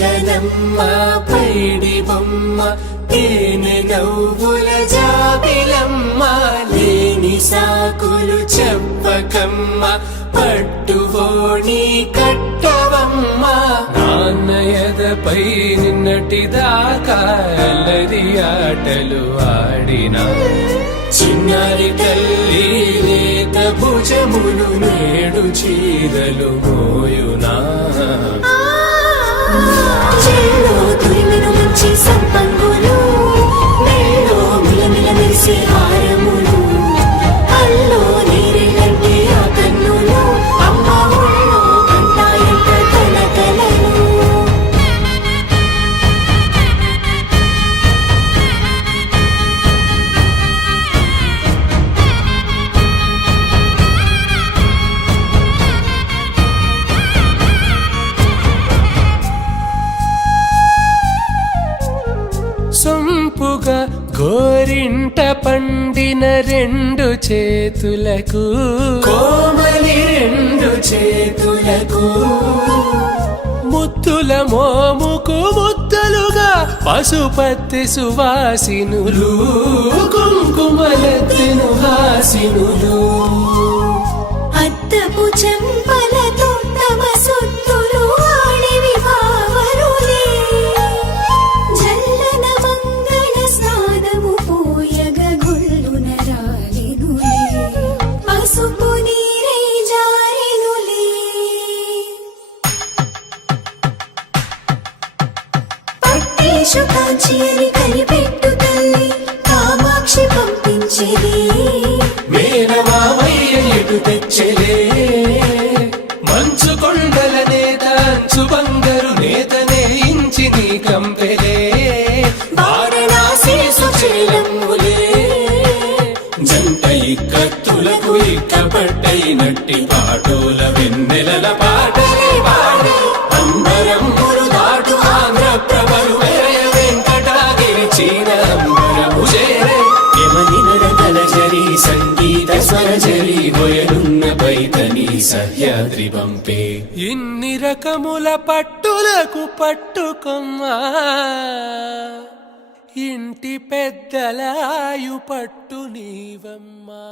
చిలకనమ్మ పైడి బొమ్మ తేనె నవ్వుల జాబిలమ్మ లేని సాకులు చెప్పకమ్మ పట్టువోణి కట్టవమ్మ నాన్నయదపై నిన్నటిదాకా అల్లరి ఆటలు ఆడినా చిన్నారి తల్లి లేత భుజములు నేడు చీరలు మోయునా సంపంగులు మేలో మిలమిల మెరిసే హారములు అల్లో నీరేలంటే ఆ కన్నులు అమ్మ ఒళ్ళో కంటాయంట తన కలలు సొంపుగా గోరింట పండిన రెండు చేతులకు కోమలి రెండు చేతులకు ముద్దుల మోముకు ముద్దలుగా పశుపతి సువాసినులు కుంకుమలెత్తిను హాసినులు అద్దపు చెంపలతో తమ సొత్తులు ఆడివి భావరులే జల్లన మంగళ స్నానము పోయగ గొల్లున రాలినులే పసుపు నీరై జారినులే పట్టేషు కాంచియని కనిపెట్టు తల్లి కామాక్షి పంపించేది మేనమామయ్య ఎటు తెచ్చలే మంచు కొండల నేత అంచు బంగారు నేతనే ఇంచి నీ కంపెలే వారణాసి సుచేలమ్ములే జంట ఇక్కత్తులకు ఇక్కపట్టైనట్టి పాటోల వెన్నెలల పాటలే పాడే అంబరమ్ములు దాటు ఆంధ్ర ప్రభలు వెరయ వెంకటాగిరి చీన అంబరము చేరే యమనినర తలజరి సంగీత స్వరజరి గొయలున్న పైతని సహ్యాద్రి పంపే ఇన్ని రకముల పట్టులకు పట్టుకొమ్మా ఇంటి పెద్దలాయు పట్టు నీవమ్మా.